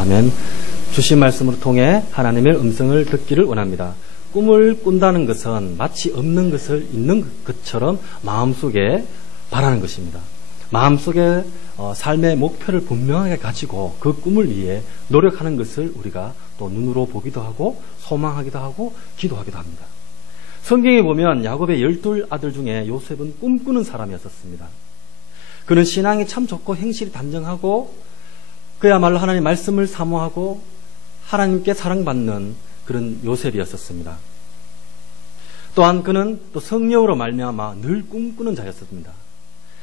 아멘. 주신 말씀으로 통해 하나님의 음성을 듣기를 원합니다. 꿈을 꾼다는 것은 마치 없는 것을 있는 것처럼 마음속에 바라는 것입니다. 마음속에 삶의 목표를 분명하게 가지고 그 꿈을 위해 노력하는 것을 우리가 또 눈으로 보기도 하고 소망하기도 하고 기도하기도 합니다. 성경에 보면 야곱의 12아들 중에 요셉은 꿈꾸는 사람이었습니다. 그는 신앙이 참 좋고 행실이 단정하고 그야말로 하나님의 말씀을 사모하고 하나님께 사랑받는 그런 요셉이었습니다. 또한 그는 또 성령으로 말미암아 늘 꿈꾸는 자였습니다.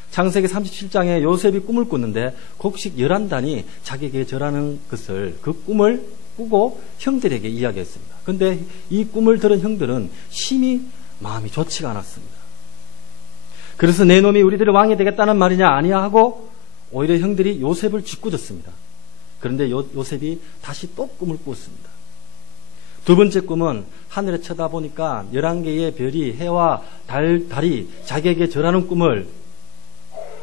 창세기 37장에 요셉이 꿈을 꿨는데 곡식 11단이 자기에게 절하는 것을 그 꿈을 꾸고 형들에게 이야기했습니다. 그런데 이 꿈을 들은 형들은 심히 마음이 좋지가 않았습니다. 그래서 내 놈이 우리들의 왕이 되겠다는 말이냐 아니야 하고 오히려 형들이 요셉을 짓궂었습니다. 그런데 요셉이 다시 또 꿈을 꾸었습니다. 두 번째 꿈은 하늘에 쳐다보니까 11개의 별이 해와 달이 자기에게 절하는 꿈을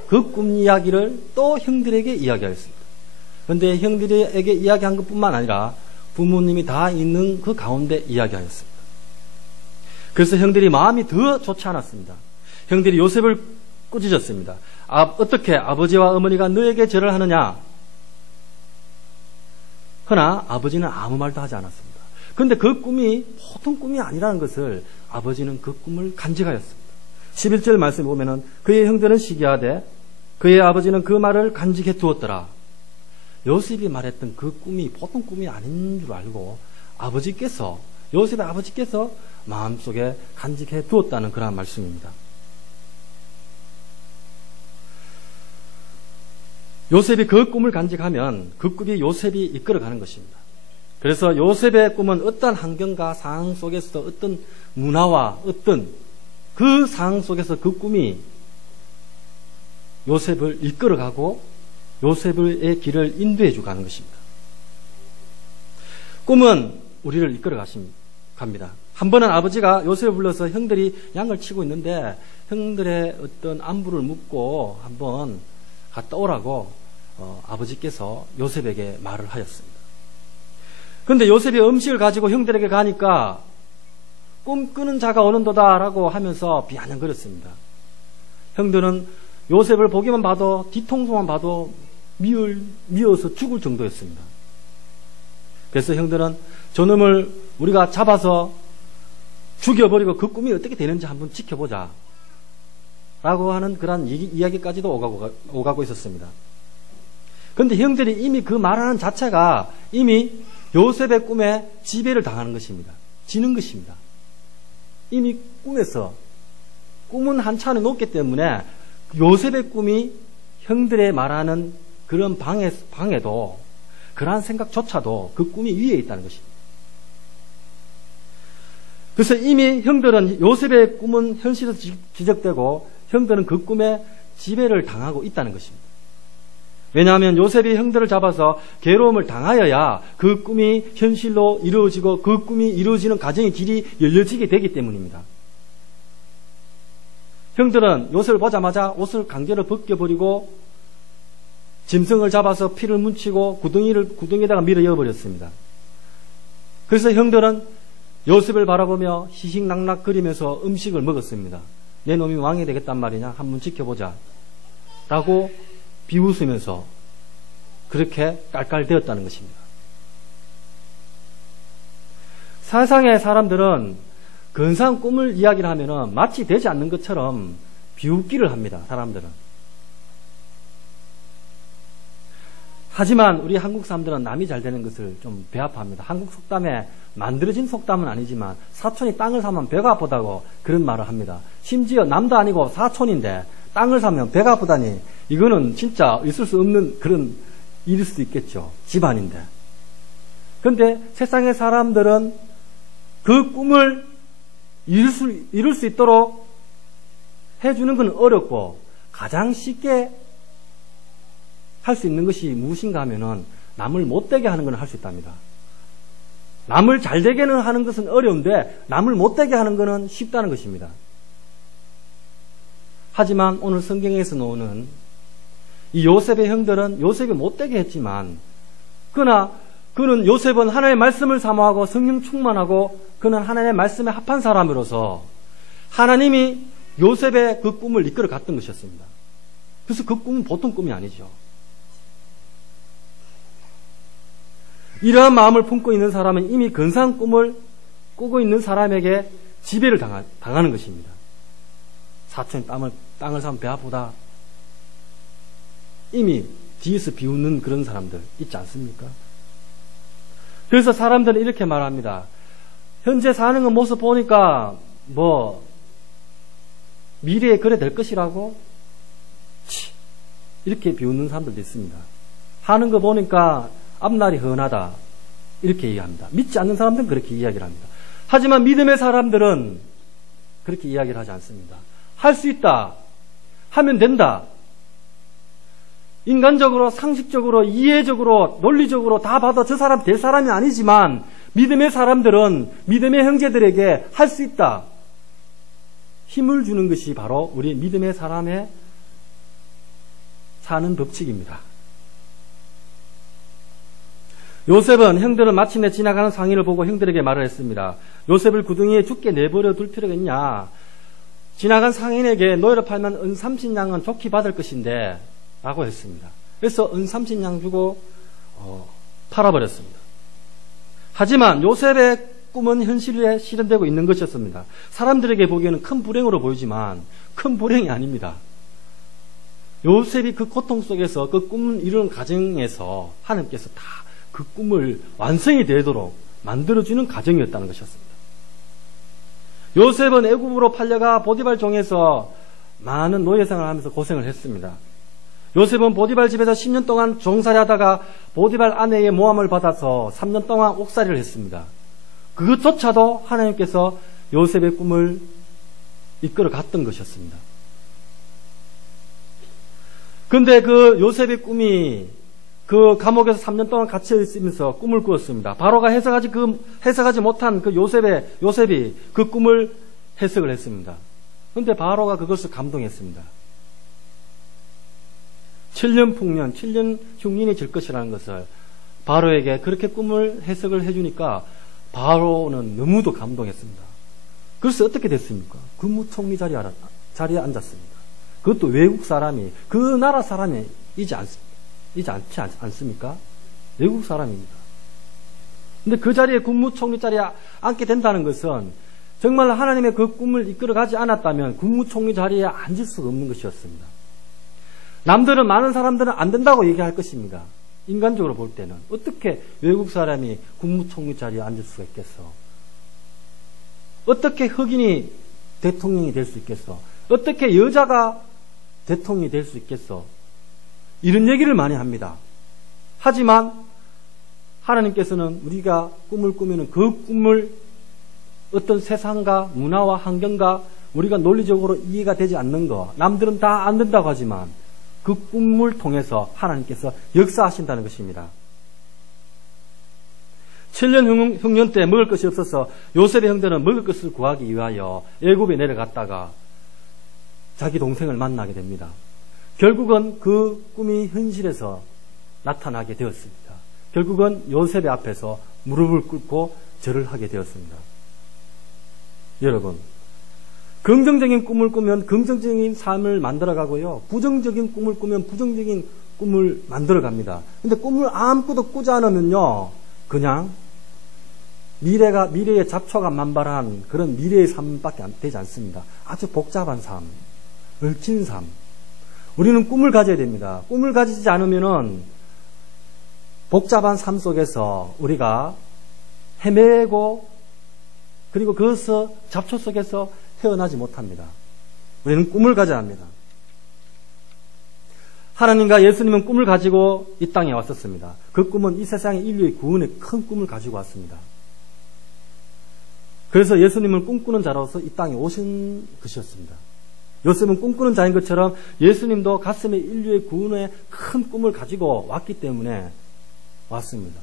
그 꿈 이야기를 또 형들에게 이야기하였습니다. 그런데 형들에게 이야기한 것뿐만 아니라 부모님이 다 있는 그 가운데 이야기하였습니다. 그래서 형들이 마음이 더 좋지 않았습니다. 형들이 요셉을 꾸짖었습니다. 어떻게 아버지와 어머니가 너에게 절을 하느냐? 그러나 아버지는 아무 말도 하지 않았습니다. 그런데 그 꿈이 보통 꿈이 아니라는 것을 아버지는 그 꿈을 간직하였습니다. 11절 말씀에 보면은 그의 형들은 시기하되 그의 아버지는 그 말을 간직해 두었더라. 요셉이 말했던 그 꿈이 보통 꿈이 아닌 줄 알고 요셉의 아버지께서 마음속에 간직해 두었다는 그런 말씀입니다. 요셉이 그 꿈을 간직하면 그 꿈이 요셉이 이끌어가는 것입니다. 그래서 요셉의 꿈은 어떤 환경과 상황 속에서 어떤 문화와 어떤 그 상황 속에서 그 꿈이 요셉을 이끌어가고 요셉의 길을 인도해주고 가는 것입니다. 꿈은 우리를 이끌어갑니다. 한 번은 아버지가 요셉을 불러서 형들이 양을 치고 있는데 형들의 어떤 안부를 묻고 한번 갔다 오라고 아버지께서 요셉에게 말을 하였습니다. 그런데 요셉이 음식을 가지고 형들에게 가니까 꿈꾸는 자가 오는도다라고 하면서 비아냥거렸습니다. 형들은 요셉을 보기만 봐도 뒤통수만 봐도 미워서 죽을 정도였습니다. 그래서 형들은 저놈을 우리가 잡아서 죽여버리고 그 꿈이 어떻게 되는지 한번 지켜보자 라고 하는 그런 이야기까지도 오가고 있었습니다. 그런데 형들이 이미 그 말하는 자체가 이미 요셉의 꿈에 지배를 당하는 것입니다. 지는 것입니다. 이미 꿈은 한 차원이 높기 때문에 요셉의 꿈이 형들의 말하는 그런 방에도 그러한 생각조차도 그 꿈이 위에 있다는 것입니다. 그래서 이미 형들은 요셉의 꿈은 현실에서 지적되고 형들은 그 꿈에 지배를 당하고 있다는 것입니다. 왜냐하면 요셉이 형들을 잡아서 괴로움을 당하여야 그 꿈이 현실로 이루어지고 그 꿈이 이루어지는 과정의 길이 열려지게 되기 때문입니다. 형들은 요셉을 보자마자 옷을 강제로 벗겨버리고 짐승을 잡아서 피를 뭉치고 구덩이에다가 밀어 넣어버렸습니다. 그래서 형들은 요셉을 바라보며 희희낙낙거리면서 음식을 먹었습니다. 내 놈이 왕이 되겠단 말이냐? 한번 지켜보자 라고 비웃으면서 그렇게 깔깔대었다는 것입니다. 세상의 사람들은 근사한 꿈을 이야기를 하면은 마치 되지 않는 것처럼 비웃기를 합니다. 사람들은. 하지만 우리 한국 사람들은 남이 잘 되는 것을 좀 배아파합니다. 한국 속담에 만들어진 속담은 아니지만 사촌이 땅을 사면 배가 아프다고 그런 말을 합니다. 심지어 남도 아니고 사촌인데 땅을 사면 배가 아프다니 이거는 진짜 있을 수 없는 그런 일일 수도 있겠죠. 집안인데. 그런데 세상의 사람들은 그 꿈을 이룰 수 있도록 해주는 건 어렵고 가장 쉽게 할 수 있는 것이 무엇인가 하면은 남을 못되게 하는 건 할 수 있답니다. 남을 잘되게는 하는 것은 어려운데 남을 못되게 하는 것은 쉽다는 것입니다. 하지만 오늘 성경에서 나오는 이 요셉의 형들은 요셉이 못되게 했지만 그러나 그는 요셉은 하나님의 말씀을 사모하고 성령 충만하고 그는 하나님의 말씀에 합한 사람으로서 하나님이 요셉의 그 꿈을 이끌어 갔던 것이었습니다. 그래서 그 꿈은 보통 꿈이 아니죠. 이러한 마음을 품고 있는 사람은 이미 근사한 꿈을 꾸고 있는 사람에게 지배를 당하는 것입니다. 사촌이 땅을 사면 배 아프다. 이미 뒤에서 비웃는 그런 사람들 있지 않습니까? 그래서 사람들은 이렇게 말합니다. 현재 사는 거 모습 보니까 미래에 그래 될 것이라고 이렇게 비웃는 사람들도 있습니다. 하는 거 보니까 앞날이 훤하다 이렇게 이해합니다. 믿지 않는 사람들은 그렇게 이야기를 합니다. 하지만 믿음의 사람들은 그렇게 이야기를 하지 않습니다. 할 수 있다. 하면 된다. 인간적으로, 상식적으로, 이해적으로, 논리적으로 다 봐도 저 사람 될 사람이 아니지만 믿음의 사람들은 믿음의 형제들에게 할 수 있다. 힘을 주는 것이 바로 우리 믿음의 사람의 사는 법칙입니다. 요셉은 형들을 마침내 지나가는 상인을 보고 형들에게 말을 했습니다. 요셉을 구덩이에 죽게 내버려 둘 필요가 있냐? 지나간 상인에게 너희를 팔면 은 30냥은 좋게 받을 것인데 라고 했습니다. 그래서 은 30냥 주고 팔아버렸습니다. 하지만 요셉의 꿈은 현실에 실현되고 있는 것이었습니다. 사람들에게 보기에는 큰 불행으로 보이지만 큰 불행이 아닙니다. 요셉이 그 고통 속에서 그 꿈을 이루는 과정에서 하나님께서 다 그 꿈을 완성이 되도록 만들어주는 과정이었다는 것이었습니다. 요셉은 애굽으로 팔려가 보디발 종에서 많은 노예생활을 하면서 고생을 했습니다. 요셉은 보디발 집에서 10년 동안 종살이 하다가 보디발 아내의 모함을 받아서 3년 동안 옥살이를 했습니다. 그것조차도 하나님께서 요셉의 꿈을 이끌어 갔던 것이었습니다. 그런데 그 요셉의 꿈이 그 감옥에서 3년 동안 갇혀 있으면서 꿈을 꾸었습니다. 바로가 해석하지 못한 그 요셉이 그 꿈을 해석을 했습니다. 그런데 바로가 그것을 감동했습니다. 7년 풍년, 7년 흉년이 질 것이라는 것을 바로에게 그렇게 꿈을 해석을 해주니까 바로는 너무도 감동했습니다. 그래서 어떻게 됐습니까? 국무총리 자리에 앉았습니다. 그것도 외국 사람이, 그 나라 사람이지 않지 않습니까? 외국 사람입니다. 근데 그 자리에 국무총리 자리에 앉게 된다는 것은 정말 하나님의 그 꿈을 이끌어가지 않았다면 국무총리 자리에 앉을 수가 없는 것이었습니다. 많은 사람들은 안 된다고 얘기할 것입니다. 인간적으로 볼 때는. 어떻게 외국 사람이 국무총리 자리에 앉을 수가 있겠어? 어떻게 흑인이 대통령이 될 수 있겠어? 어떻게 여자가 대통령이 될 수 있겠어? 이런 얘기를 많이 합니다. 하지만 하나님께서는 우리가 꿈을 꾸면 그 꿈을 어떤 세상과 문화와 환경과 우리가 논리적으로 이해가 되지 않는 거, 남들은 다 안 된다고 하지만 그 꿈을 통해서 하나님께서 역사하신다는 것입니다. 7년 흉년 때 먹을 것이 없어서 요셉의 형들은 먹을 것을 구하기 위하여 애굽에 내려갔다가 자기 동생을 만나게 됩니다. 결국은 그 꿈이 현실에서 나타나게 되었습니다. 결국은 요셉의 앞에서 무릎을 꿇고 절을 하게 되었습니다. 여러분, 긍정적인 꿈을 꾸면 긍정적인 삶을 만들어가고요. 부정적인 꿈을 꾸면 부정적인 꿈을 만들어갑니다. 근데 꿈을 아무것도 꾸지 않으면요, 그냥 미래의 잡초가 만발한 그런 미래의 삶밖에 되지 않습니다. 아주 복잡한 삶, 얽힌 삶. 우리는 꿈을 가져야 됩니다. 꿈을 가지지 않으면은 복잡한 삶 속에서 우리가 헤매고 그리고 그것서 잡초 속에서 헤어나지 못합니다. 우리는 꿈을 가져야 합니다. 하나님과 예수님은 꿈을 가지고 이 땅에 왔었습니다. 그 꿈은 이 세상의 인류의 구원의 큰 꿈을 가지고 왔습니다. 그래서 예수님은 꿈꾸는 자로서 이 땅에 오신 것이었습니다. 요셉은 꿈꾸는 자인 것처럼 예수님도 가슴에 인류의 구원의 큰 꿈을 가지고 왔기 때문에 왔습니다.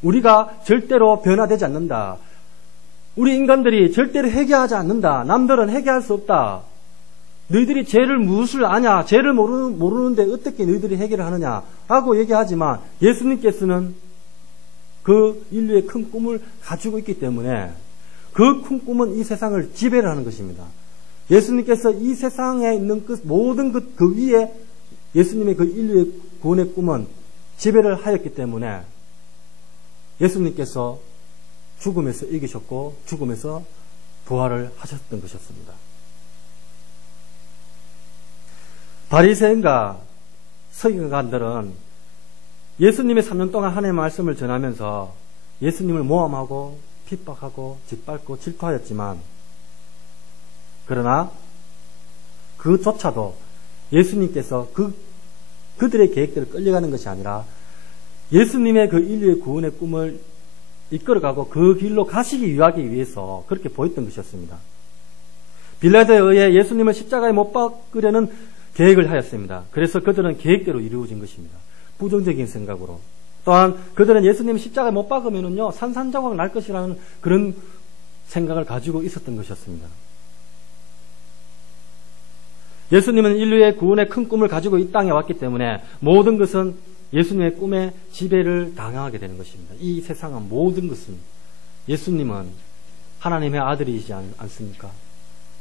우리가 절대로 변화되지 않는다. 우리 인간들이 절대로 회개하지 않는다. 남들은 회개할 수 없다. 너희들이 죄를 무엇을 아냐? 죄를 모르는데 어떻게 너희들이 회개를 하느냐? 라고 얘기하지만 예수님께서는 그 인류의 큰 꿈을 가지고 있기 때문에 그 큰 꿈은 이 세상을 지배를 하는 것입니다. 예수님께서 이 세상에 있는 그 모든 그 위에 예수님의 그 인류의 구원의 꿈은 지배를 하였기 때문에 예수님께서 죽음에서 이기셨고 죽음에서 부활을 하셨던 것이었습니다. 바리새인과 서기관들은 예수님의 3년 동안 하나님의 말씀을 전하면서 예수님을 모함하고 핍박하고 짓밟고 질투하였지만 그러나 그조차도 예수님께서 그들의 계획대로 끌려가는 것이 아니라 예수님의 그 인류의 구원의 꿈을 이끌어가고 그 길로 가시기 위해서 그렇게 보였던 것이었습니다. 빌라도에 의해 예수님을 십자가에 못 박으려는 계획을 하였습니다. 그래서 그들은 계획대로 이루어진 것입니다. 부정적인 생각으로. 또한 그들은 예수님 십자가에 못 박으면은요, 산산조각 날 것이라는 그런 생각을 가지고 있었던 것이었습니다. 예수님은 인류의 구원의 큰 꿈을 가지고 이 땅에 왔기 때문에 모든 것은 예수님의 꿈에 지배를 당하게 되는 것입니다. 이 세상은 모든 것은 예수님은 하나님의 아들이지 않습니까?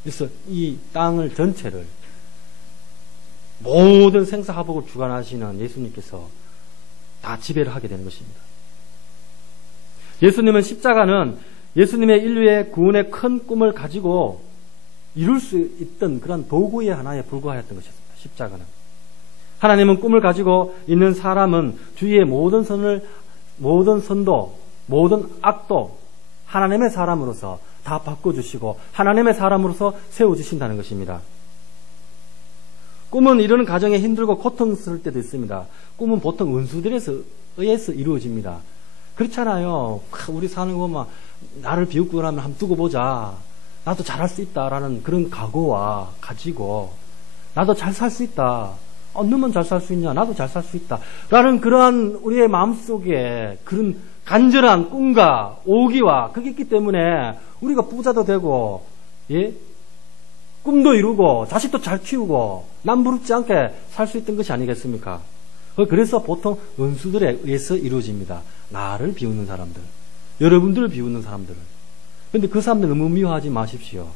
그래서 이 땅을 전체를 모든 생사화복을 주관하시는 예수님께서 다 지배를 하게 되는 것입니다. 예수님은 십자가는 예수님의 인류의 구원의 큰 꿈을 가지고 이룰 수 있던 그런 도구의 하나에 불과하였던 것이었습니다. 십자가는. 하나님은 꿈을 가지고 있는 사람은 주위의 모든 선도, 모든 악도 하나님의 사람으로서 다 바꿔주시고 하나님의 사람으로서 세워주신다는 것입니다. 꿈은 이루는 과정에 힘들고 고통스러울 때도 있습니다. 꿈은 보통 은수들에 의해서 이루어집니다. 그렇잖아요. 우리 사는 거 보면 나를 비웃고 하면 한번 두고 보자. 나도 잘할 수 있다라는 그런 각오와 가지고 나도 잘 살 수 있다. 너만 잘 살 수 있냐? 나도 잘 살 수 있다. 라는 그러한 우리의 마음속에 그런 간절한 꿈과 오기와 그게 있기 때문에 우리가 부자도 되고 꿈도 이루고 자식도 잘 키우고 남부럽지 않게 살 수 있던 것이 아니겠습니까? 그래서 보통 원수들에 의해서 이루어집니다. 나를 비웃는 사람들, 여러분들을 비웃는 사람들. 그런데 그 사람들 너무 미워하지 마십시오.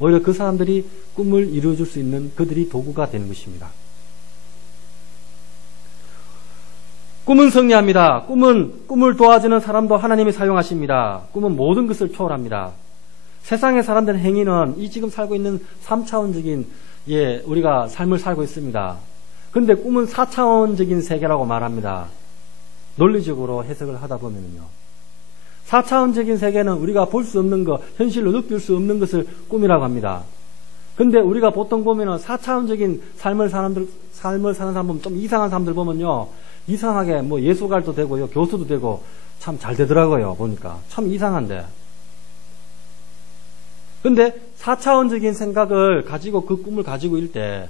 오히려 그 사람들이 꿈을 이루어줄 수 있는 그들이 도구가 되는 것입니다. 꿈은 승리합니다. 꿈을 도와주는 사람도 하나님이 사용하십니다. 꿈은 모든 것을 초월합니다. 세상의 사람들의 행위는 이 지금 살고 있는 3차원적인 우리가 삶을 살고 있습니다. 그런데 꿈은 4차원적인 세계라고 말합니다. 논리적으로 해석을 하다 보면요. 4차원적인 세계는 우리가 볼 수 없는 것, 현실로 느낄 수 없는 것을 꿈이라고 합니다. 근데 우리가 보통 보면은 4차원적인 삶을 사는 사람 보면 좀 이상한 사람들 보면요. 이상하게 예술가도 되고요. 교수도 되고 참 잘 되더라고요. 보니까. 참 이상한데. 근데 4차원적인 생각을 가지고 그 꿈을 가지고 있을 때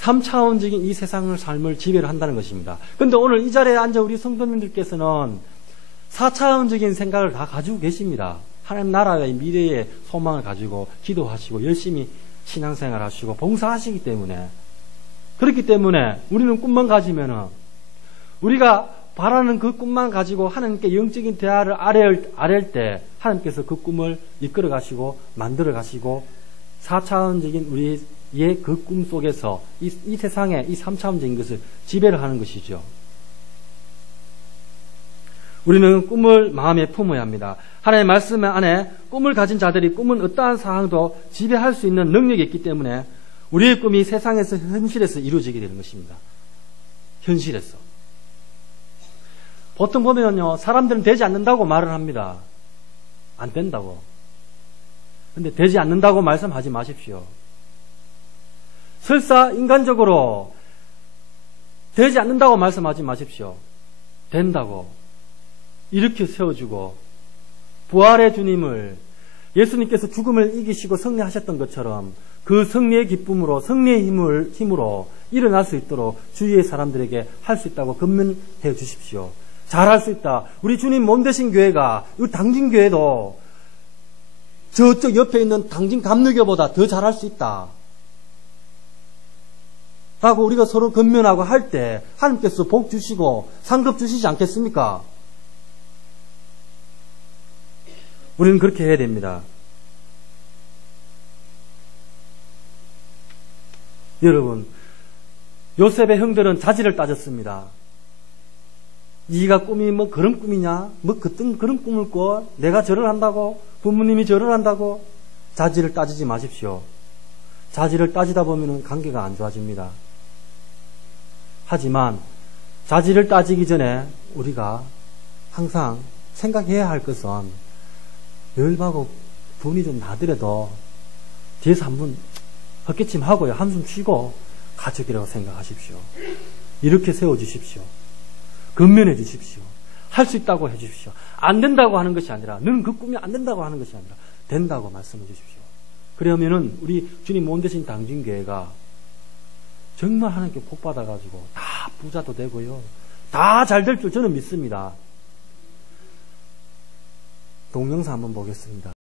3차원적인 이 세상을 삶을 지배를 한다는 것입니다. 근데 오늘 이 자리에 앉아 우리 성도님들께서는 4차원적인 생각을 다 가지고 계십니다. 하나님 나라의 미래의 소망을 가지고 기도하시고 열심히 신앙생활 하시고 봉사하시기 때문에 그렇기 때문에 우리는 꿈만 가지면은 우리가 바라는 그 꿈만 가지고 하나님께 영적인 대화를 아뢰할 때 하나님께서 그 꿈을 이끌어 가시고 만들어 가시고 4차원적인 우리의 그 꿈 속에서 이 세상에 이 3차원적인 것을 지배를 하는 것이죠. 우리는 꿈을 마음에 품어야 합니다. 하나님의 말씀 안에 꿈을 가진 자들이 꿈은 어떠한 상황도 지배할 수 있는 능력이 있기 때문에 우리의 꿈이 세상에서 현실에서 이루어지게 되는 것입니다. 현실에서. 보통 보면요, 사람들은 되지 않는다고 말을 합니다. 안 된다고. 근데 되지 않는다고 말씀하지 마십시오. 설사 인간적으로 되지 않는다고 말씀하지 마십시오. 된다고. 일으켜 세워주고 부활의 주님을 예수님께서 죽음을 이기시고 승리하셨던 것처럼 그 승리의 기쁨으로 승리의 힘으로 일어날 수 있도록 주위의 사람들에게 할 수 있다고 건면해 주십시오. 잘할 수 있다. 우리 주님 몸 되신 교회가 이 당진교회도 저쪽 옆에 있는 당진 감리교보다 더 잘할 수 있다. 하고 우리가 서로 건면하고 할 때 하나님께서 복 주시고 상급 주시지 않겠습니까? 우리는 그렇게 해야 됩니다. 여러분, 요셉의 형들은 자질을 따졌습니다. 네가 꿈이 뭐 그런 꿈이냐? 뭐 그런 꿈을 꿔? 내가 절을 한다고? 부모님이 절을 한다고? 자질을 따지지 마십시오. 자질을 따지다 보면 관계가 안 좋아집니다. 하지만 자질을 따지기 전에 우리가 항상 생각해야 할 것은 열받고 분이 좀 나더라도 뒤에서 한번 헛기침 하고요. 한숨 쉬고 가족이라고 생각하십시오. 이렇게 세워주십시오. 근면해 주십시오. 할 수 있다고 해 주십시오. 안 된다고 하는 것이 아니라, 너는 그 꿈이 안 된다고 하는 것이 아니라 된다고 말씀해 주십시오. 그러면은 우리 주님 몸 되신 당진교회가 정말 하나님께 복 받아가지고 다 부자도 되고요. 다 잘 될 줄 저는 믿습니다. 동영상 한번 보겠습니다.